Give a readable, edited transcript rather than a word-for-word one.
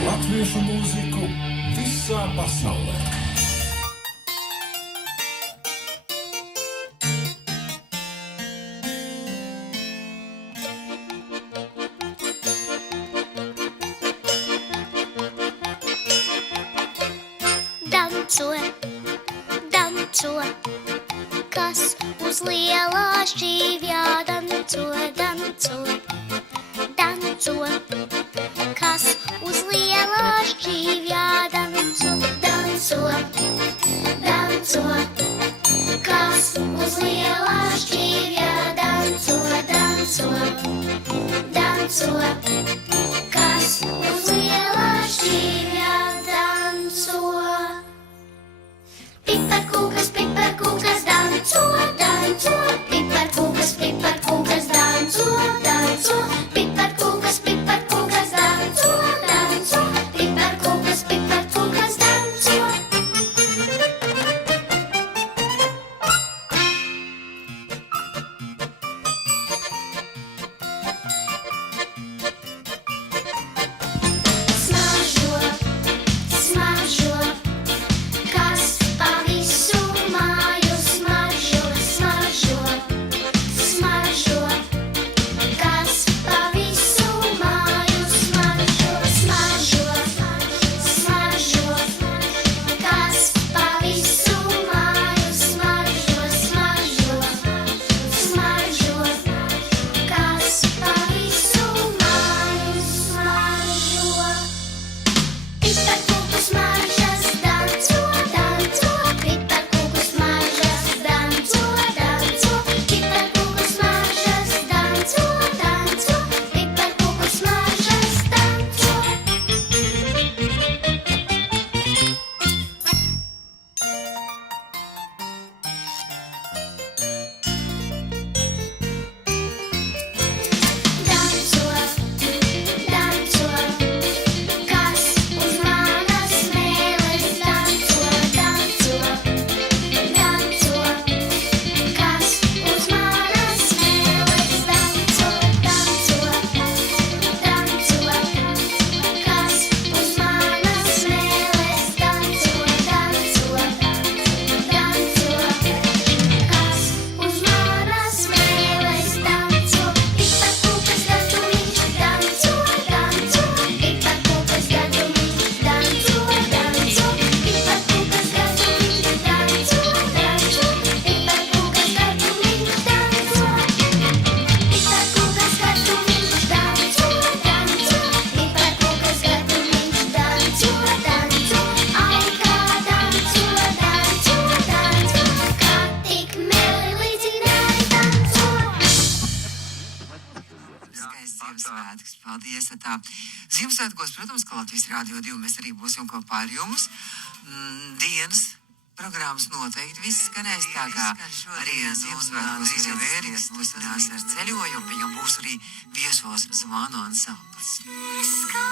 Latviešu mūziku visā pasaulē. Danco, danco, kas uz lielā šķīvjā danco, danco, danco, kas uz lielā šķīvjā danco, danco, danco, kas uz lielā šķīvjā danco, danco, danco, kas uz lielā šķīvjā danco. Piparkūkas danco, danco, piparkūkas danco, danco, piparkūkas danco, danco, piparkūkas danco. Smaržo, smaržo, kas pa visu māju smaržo, smaržo, smaržo, kas pa visu māju smaržo, smaržo, smaržo, kas pa visu māju smaržo, smaržo, smaržo, kas pa visu māju smaržo. Piparkūku smaržas danco, danco, piparkūku smaržas danco, danco, piparkūku smaržas danco, danco, piparkūku smaržas danco. Danco, danco, kas uz manas mēles danco, danco, danco, kas uz manas mēles danco, danco, danco, kas uz manas mēles danco, danco, danco, kas uz manas mēles danco. Piparkūkas gatumiņš danco, danco, piparkūkas gatumiņš danco, danco, piparkūkas gatumiņš danco, danco, piparkūkas gatumiņš danco. Piparkūkas gatumiņš danco, danco, piparkūkas gatumiņš danco, danco, ai kā danco, danco, danco, kā tik meli līdzinājis danco. Skaists Ziemassvētkus. Paldies. Tā. Ziemassvētkos, protams, ka Latvijas Rādio 2 mēs arī būsim kopā ar jums. Dienas programmas noteikti viss skanēs tā kā arī Ziemassvētkos ir jau Ēriks, turpinās ar ceļojumu, viņam būs arī viesos zvanu ansamblis. Kā